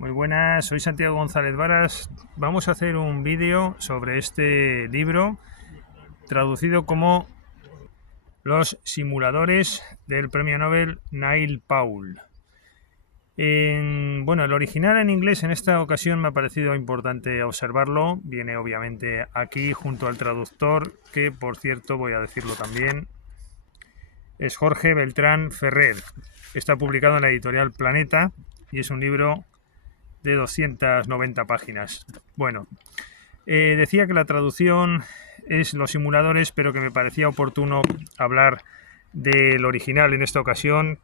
Muy buenas, soy Santiago González Varas. Vamos a hacer un vídeo sobre este libro traducido como Los simuladores del premio Nobel Neil Paul. Bueno, el original en inglés en esta ocasión me ha parecido importante observarlo. Viene obviamente aquí junto al traductor, que por cierto voy a decirlo también, es Jorge Beltrán Ferrer. Está publicado en la editorial Planeta y es un libro de 290 páginas. Bueno, decía que la traducción es los simuladores, pero que me parecía oportuno hablar del original en esta ocasión.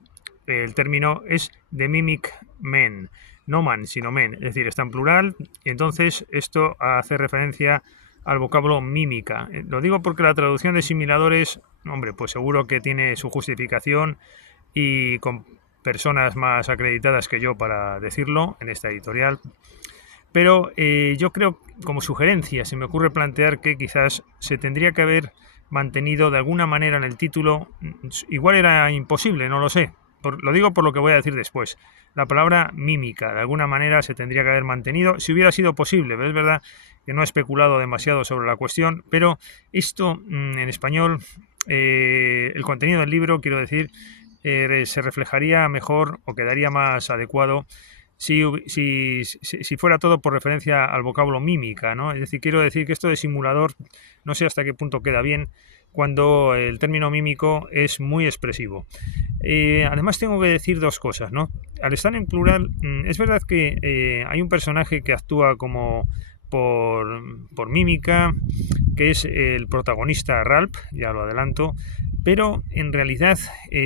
El término es The Mimic Men, no man, sino men, es decir, está en plural, y entonces esto hace referencia al vocablo mímica. Lo digo porque la traducción de simuladores, hombre, pues seguro que tiene su justificación y con personas más acreditadas que yo para decirlo en esta editorial. Pero yo creo, como sugerencia, se me ocurre plantear que quizás se tendría que haber mantenido de alguna manera en el título, igual era imposible, no lo sé, lo digo por lo que voy a decir después, la palabra mímica, de alguna manera se tendría que haber mantenido, si hubiera sido posible, pero es verdad que no he especulado demasiado sobre la cuestión, pero esto en español, el contenido del libro, quiero decir, se reflejaría mejor o quedaría más adecuado si fuera todo por referencia al vocablo mímica, ¿no? Es decir, quiero decir que esto de simulador no sé hasta qué punto queda bien cuando el término mímico es muy expresivo. Además tengo que decir dos cosas, ¿no? Al estar en plural, es verdad que hay un personaje que actúa como por mímica, que es el protagonista Ralph, ya lo adelanto, pero en realidad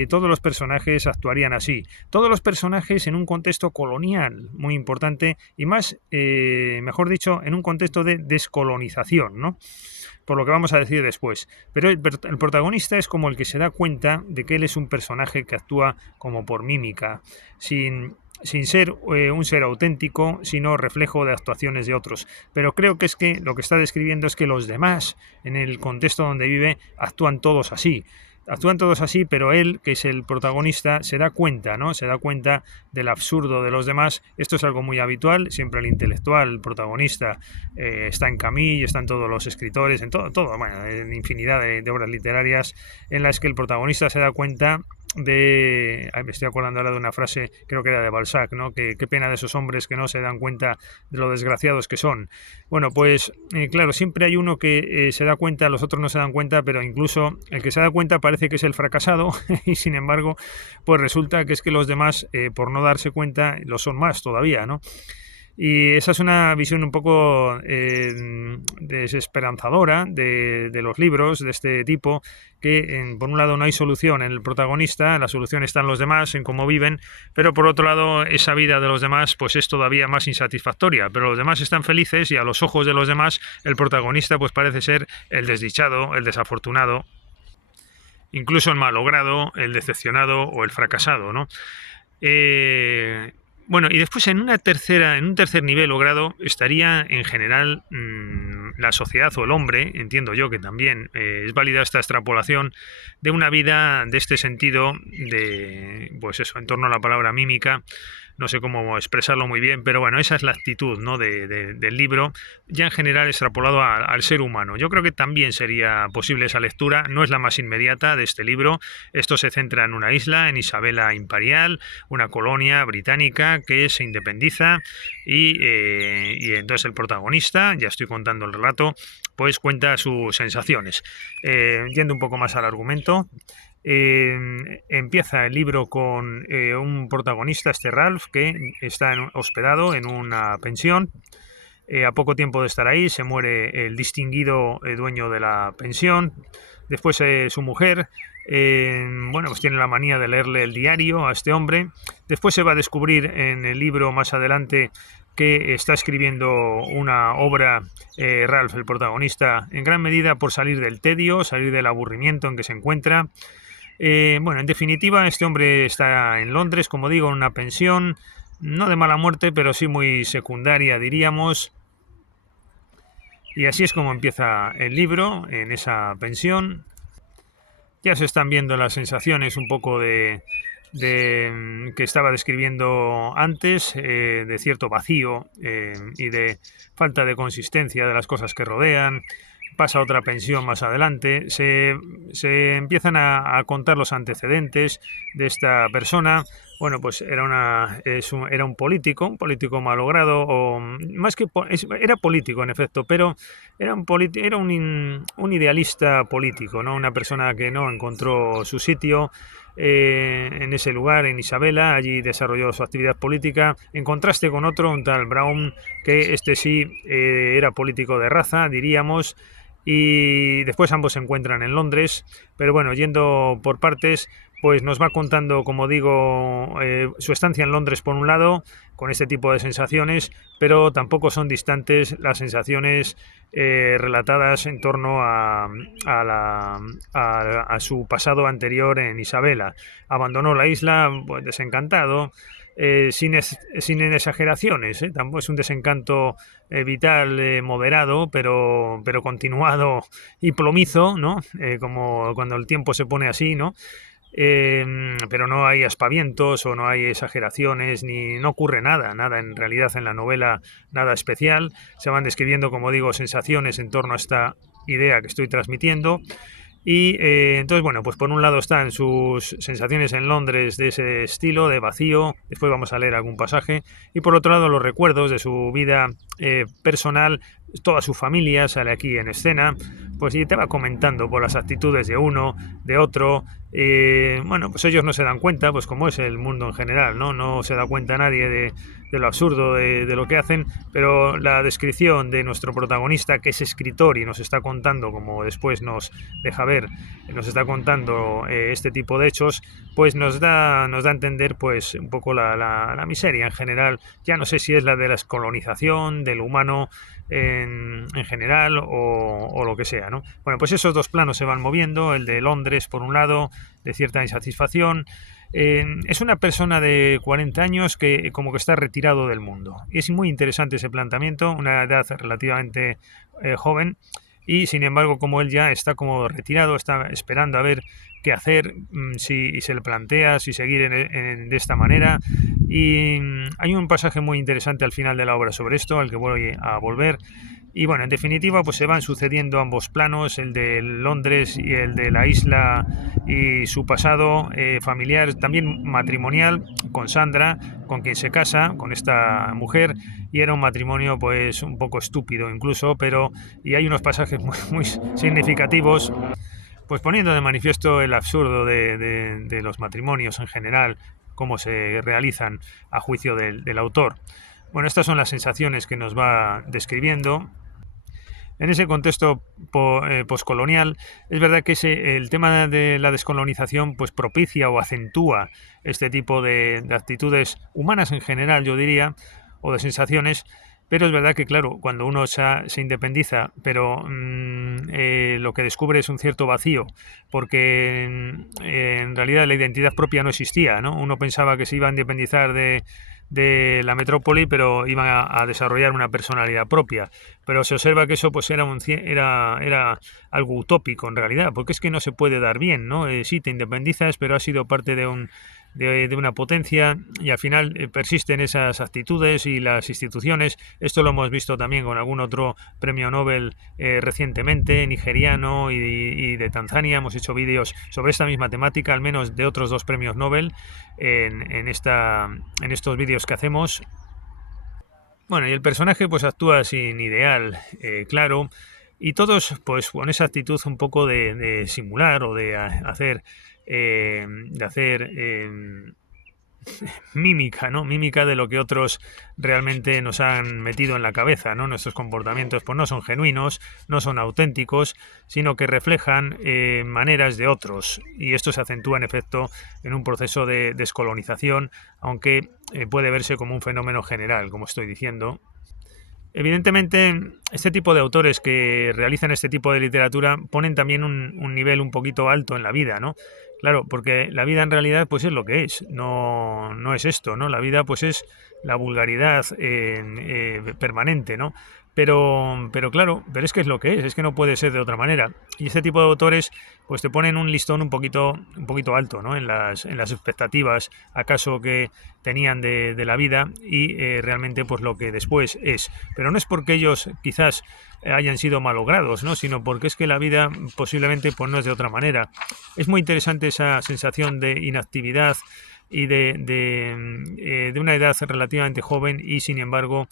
todos los personajes actuarían así. Todos los personajes en un contexto colonial muy importante y más, mejor dicho, en un contexto de descolonización, ¿no? Por lo que vamos a decir después. Pero el protagonista es como el que se da cuenta de que él es un personaje que actúa como por mímica, sin ser un ser auténtico, sino reflejo de actuaciones de otros. Pero creo que es que lo que está describiendo es que los demás, en el contexto donde vive, actúan todos así. Actúan todos así, pero él, que es el protagonista, se da cuenta, ¿no? Se da cuenta del absurdo de los demás. Esto es algo muy habitual. Siempre el intelectual, el protagonista, está en Camus, están todos los escritores, en todo, bueno, en infinidad de obras literarias en las que el protagonista se da cuenta me estoy acordando ahora de una frase, creo que era de Balzac, ¿no? Que qué pena de esos hombres que no se dan cuenta de lo desgraciados que son. Bueno, pues claro, siempre hay uno que se da cuenta, los otros no se dan cuenta, pero incluso el que se da cuenta parece que es el fracasado y sin embargo, pues resulta que es que los demás, por no darse cuenta, lo son más todavía, ¿no? Y esa es una visión un poco desesperanzadora de los libros de este tipo, que por un lado no hay solución en el protagonista, la solución está en los demás, en cómo viven, pero por otro lado esa vida de los demás pues es todavía más insatisfactoria, pero los demás están felices y a los ojos de los demás el protagonista pues parece ser el desdichado, el desafortunado, incluso el malogrado, el decepcionado o el fracasado, ¿no? Bueno, y después en un tercer nivel o grado estaría en general la sociedad o el hombre, entiendo yo que también es válida esta extrapolación de una vida de este sentido, de pues eso, en torno a la palabra mímica, no sé cómo expresarlo muy bien, pero bueno, esa es la actitud, ¿no? Del libro, ya en general extrapolado al ser humano. Yo creo que también sería posible esa lectura, no es la más inmediata de este libro, esto se centra en una isla, en Isabela Imperial, una colonia británica que se independiza y entonces el protagonista, ya estoy contando el relato, pues cuenta sus sensaciones. Yendo un poco más al argumento, empieza el libro con un protagonista, este Ralph, que está hospedado en una pensión. A poco tiempo de estar ahí se muere el distinguido dueño de la pensión. Después su mujer, bueno, pues tiene la manía de leerle el diario a este hombre. Después se va a descubrir en el libro más adelante que está escribiendo una obra, Ralph, el protagonista, en gran medida por salir del tedio, salir del aburrimiento en que se encuentra. Bueno, en definitiva, este hombre está en Londres, como digo, en una pensión, no de mala muerte, pero sí muy secundaria, diríamos. Y así es como empieza el libro, en esa pensión. Ya se están viendo las sensaciones un poco que estaba describiendo antes, de cierto vacío y de falta de consistencia de las cosas que rodean. Pasa otra pensión más adelante, se empiezan a contar los antecedentes de esta persona. Bueno, pues era un político malogrado, o más que era político en efecto, pero era un idealista político, ¿no? Una persona que no encontró su sitio en ese lugar, en Isabela. Allí desarrolló su actividad política, en contraste con otro, un tal Brown, que este sí era político de raza, diríamos, y después ambos se encuentran en Londres, pero bueno, yendo por partes, pues nos va contando, como digo, su estancia en Londres por un lado, con este tipo de sensaciones, pero tampoco son distantes las sensaciones relatadas en torno a su pasado anterior en Isabela. Abandonó la isla, pues, desencantado, sin exageraciones, tampoco es un desencanto vital, moderado, pero continuado y plomizo, ¿no? Como cuando el tiempo se pone así, ¿no? Pero no hay aspavientos o no hay exageraciones, ni no ocurre nada en realidad en la novela, nada especial. Se van describiendo, como digo, sensaciones en torno a esta idea que estoy transmitiendo. Y entonces, bueno, pues por un lado están sus sensaciones en Londres de ese estilo, de vacío, después vamos a leer algún pasaje, y por otro lado los recuerdos de su vida personal, toda su familia sale aquí en escena, pues y te va comentando por las actitudes de uno, de otro. Bueno, pues ellos no se dan cuenta, pues como es el mundo en general, no se da cuenta nadie de lo absurdo de lo que hacen, pero la descripción de nuestro protagonista, que es escritor y nos está contando, como después nos deja ver, nos está contando este tipo de hechos, pues nos da a entender pues un poco la miseria en general. Ya no sé si es la de la descolonización del humano en general, o lo que sea, ¿no? Bueno, pues esos dos planos se van moviendo, el de Londres por un lado, de cierta insatisfacción. Es una persona de 40 años que como que está retirado del mundo. Y es muy interesante ese planteamiento, una edad relativamente joven, y sin embargo, como él ya está como retirado, está esperando a ver qué hacer, si se le plantea, si seguir de esta manera. Y hay un pasaje muy interesante al final de la obra sobre esto, al que voy a volver. Y bueno, en definitiva, pues se van sucediendo ambos planos, el de Londres y el de la isla, y su pasado familiar, también matrimonial, con Sandra, con quien se casa, con esta mujer, y era un matrimonio pues un poco estúpido incluso, pero y hay unos pasajes muy significativos, pues poniendo de manifiesto el absurdo de los matrimonios en general, cómo se realizan a juicio del autor. Bueno, estas son las sensaciones que nos va describiendo. En ese contexto poscolonial, es verdad que el tema de la descolonización pues propicia o acentúa este tipo de actitudes humanas en general, yo diría, o de sensaciones, pero es verdad que, claro, cuando uno se independiza, pero lo que descubre es un cierto vacío, porque en realidad la identidad propia no existía, ¿no? Uno pensaba que se iba a independizar de la metrópoli, pero iban a desarrollar una personalidad propia. Pero se observa que eso pues era algo utópico en realidad, porque es que no se puede dar bien, ¿no? Sí, te independizas, pero has sido parte de una potencia, y al final persisten esas actitudes y las instituciones. Esto lo hemos visto también con algún otro premio Nobel recientemente, nigeriano y de Tanzania. Hemos hecho vídeos sobre esta misma temática, al menos de otros dos premios Nobel en estos vídeos que hacemos. Bueno, y el personaje pues actúa sin ideal claro, y todos pues con esa actitud un poco de simular o de hacer mímica, ¿no? Mímica de lo que otros realmente nos han metido en la cabeza, ¿no? Nuestros comportamientos pues no son genuinos, no son auténticos, sino que reflejan maneras de otros, y esto se acentúa en efecto en un proceso de descolonización, aunque puede verse como un fenómeno general, como estoy diciendo. Evidentemente, este tipo de autores que realizan este tipo de literatura ponen también un nivel un poquito alto en la vida, ¿no? Claro, porque la vida en realidad pues es lo que es, no es esto, ¿no? La vida pues es la vulgaridad permanente, ¿no? Pero claro, pero es que es lo que es que no puede ser de otra manera. Y este tipo de autores pues te ponen un listón un poquito alto, ¿no? En las expectativas acaso que tenían de la vida y realmente pues lo que después es. Pero no es porque ellos quizás hayan sido malogrados, ¿no? Sino porque es que la vida posiblemente pues no es de otra manera. Es muy interesante esa sensación de inactividad y de una edad relativamente joven y sin embargo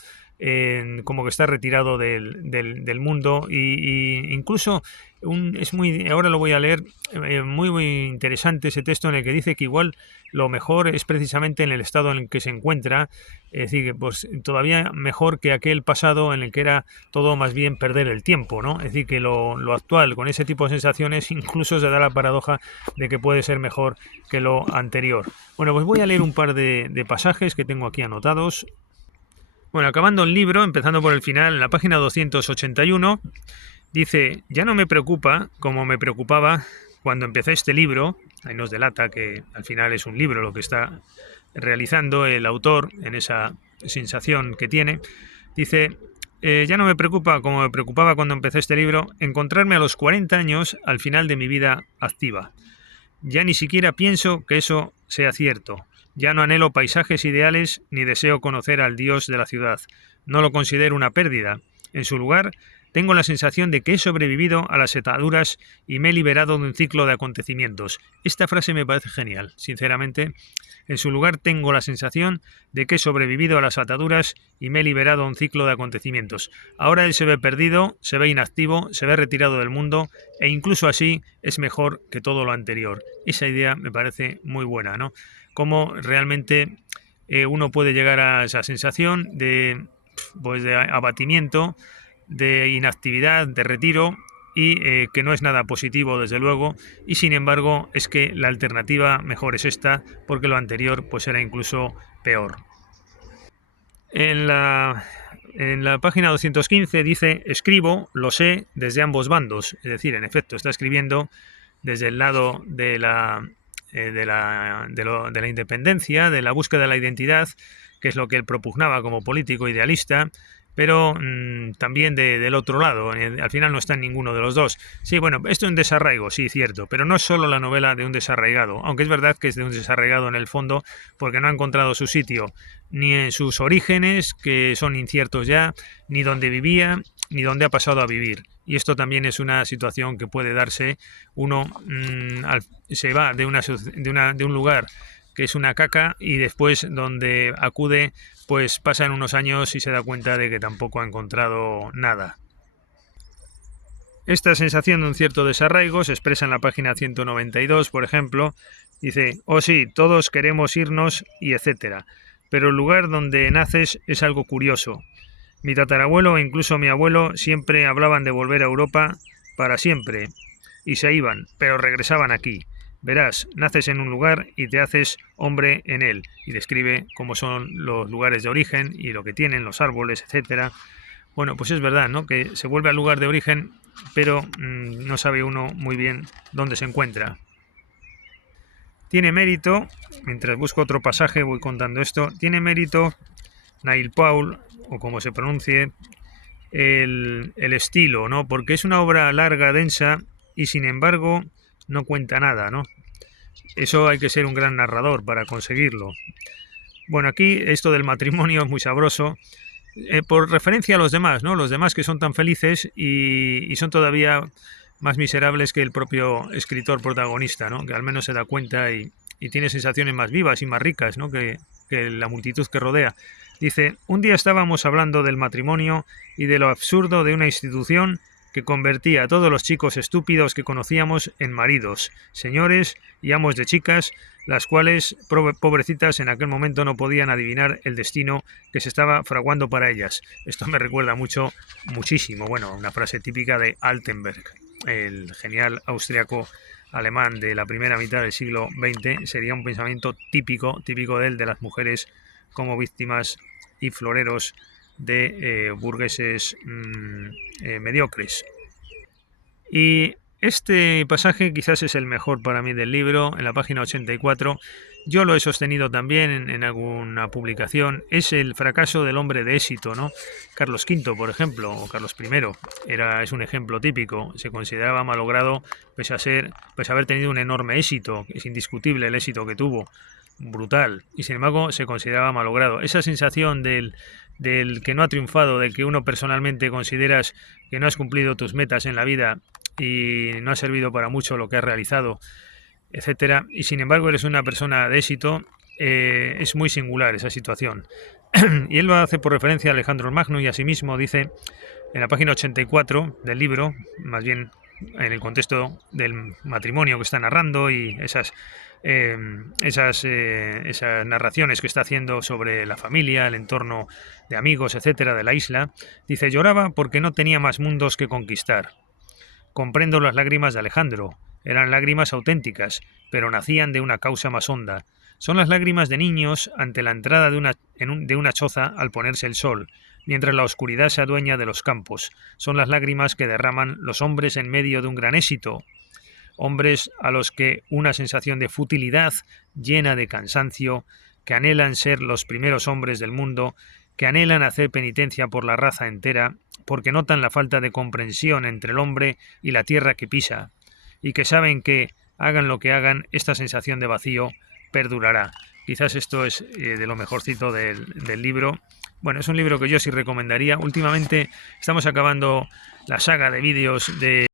como que está retirado del mundo y incluso es muy, ahora lo voy a leer, muy interesante ese texto en el que dice que igual lo mejor es precisamente en el estado en el que se encuentra, es decir, que pues todavía mejor que aquel pasado en el que era todo más bien perder el tiempo, ¿no? Es decir, que lo actual con ese tipo de sensaciones incluso se da la paradoja de que puede ser mejor que lo anterior. Bueno, pues voy a leer un par de pasajes que tengo aquí anotados. Bueno, acabando el libro, empezando por el final, en la página 281, dice, ya no me preocupa como me preocupaba cuando empecé este libro, ahí nos delata que al final es un libro lo que está realizando el autor en esa sensación que tiene, dice, ya no me preocupa como me preocupaba cuando empecé este libro, encontrarme a los 40 años al final de mi vida activa. Ya ni siquiera pienso que eso sea cierto. Ya no anhelo paisajes ideales ni deseo conocer al dios de la ciudad. No lo considero una pérdida. En su lugar, tengo la sensación de que he sobrevivido a las ataduras y me he liberado de un ciclo de acontecimientos. Esta frase me parece genial, sinceramente. En su lugar tengo la sensación de que he sobrevivido a las ataduras y me he liberado de un ciclo de acontecimientos. Ahora él se ve perdido, se ve inactivo, se ve retirado del mundo e incluso así es mejor que todo lo anterior. Esa idea me parece muy buena, ¿no? Cómo realmente uno puede llegar a esa sensación pues de abatimiento, de inactividad, de retiro y que no es nada positivo desde luego y sin embargo es que la alternativa mejor es esta porque lo anterior pues era incluso peor. En la página 215 dice escribo, lo sé, desde ambos bandos, es decir, en efecto está escribiendo desde el lado de la independencia, de la búsqueda de la identidad, que es lo que él propugnaba como político idealista, pero también del otro lado, al final no está en ninguno de los dos. Sí, bueno, esto es un desarraigo, sí, cierto, pero no es solo la novela de un desarraigado, aunque es verdad que es de un desarraigado en el fondo, porque no ha encontrado su sitio, ni en sus orígenes, que son inciertos ya, ni donde vivía, ni donde ha pasado a vivir. Y esto también es una situación que puede darse, uno se va de un lugar que es una caca y después donde acude pues pasan unos años y se da cuenta de que tampoco ha encontrado nada. Esta sensación de un cierto desarraigo se expresa en la página 192, por ejemplo, dice, oh sí, todos queremos irnos y etcétera, pero el lugar donde naces es algo curioso. Mi tatarabuelo e incluso mi abuelo siempre hablaban de volver a Europa para siempre y se iban, pero regresaban aquí. Verás, naces en un lugar y te haces hombre en él. Y describe cómo son los lugares de origen y lo que tienen, los árboles, etcétera. Bueno, pues es verdad, ¿no? Que se vuelve al lugar de origen, pero no sabe uno muy bien dónde se encuentra. Tiene mérito, mientras busco otro pasaje voy contando esto, tiene mérito Nail Paul, o como se pronuncie, el estilo, ¿no? Porque es una obra larga, densa, y sin embargo no cuenta nada, ¿no? Eso hay que ser un gran narrador para conseguirlo. Bueno, aquí esto del matrimonio es muy sabroso, por referencia a los demás, ¿no? Los demás que son tan felices y son todavía más miserables que el propio escritor protagonista, ¿no? Que al menos se da cuenta y tiene sensaciones más vivas y más ricas, ¿no? Que la multitud que rodea. Dice, un día estábamos hablando del matrimonio y de lo absurdo de una institución que convertía a todos los chicos estúpidos que conocíamos en maridos, señores y amos de chicas, las cuales, pobrecitas, en aquel momento no podían adivinar el destino que se estaba fraguando para ellas. Esto me recuerda muchísimo, bueno, una frase típica de Altenberg, el genial austriaco alemán de la primera mitad del siglo XX. Sería un pensamiento típico de él, de las mujeres como víctimas y floreros de burgueses mediocres. Y este pasaje quizás es el mejor para mí del libro, en la página 84, yo lo he sostenido también en alguna publicación, es el fracaso del hombre de éxito, ¿no? Carlos V, por ejemplo, o Carlos I, es un ejemplo típico. Se consideraba malogrado pese a haber tenido un enorme éxito. Es indiscutible el éxito que tuvo, brutal, y sin embargo se consideraba malogrado. Esa sensación del que no ha triunfado, del que uno personalmente consideras que no has cumplido tus metas en la vida y no ha servido para mucho lo que has realizado, etcétera, y sin embargo eres una persona de éxito, es muy singular esa situación. Y él lo hace por referencia a Alejandro Magno, y asimismo dice en la página 84 del libro, más bien en el contexto del matrimonio que está narrando y esas narraciones que está haciendo sobre la familia, el entorno de amigos, etcétera, de la isla, dice: lloraba porque no tenía más mundos que conquistar. Comprendo las lágrimas de Alejandro. Eran lágrimas auténticas, pero nacían de una causa más honda. Son las lágrimas de niños ante la entrada de una choza al ponerse el sol, mientras la oscuridad se adueña de los campos. Son las lágrimas que derraman los hombres en medio de un gran éxito. Hombres a los que una sensación de futilidad llena de cansancio, que anhelan ser los primeros hombres del mundo, que anhelan hacer penitencia por la raza entera, porque notan la falta de comprensión entre el hombre y la tierra que pisa, y que saben que, hagan lo que hagan, esta sensación de vacío perdurará. Quizás esto es de lo mejorcito del libro. Bueno, es un libro que yo sí recomendaría. Últimamente estamos acabando la saga de vídeos de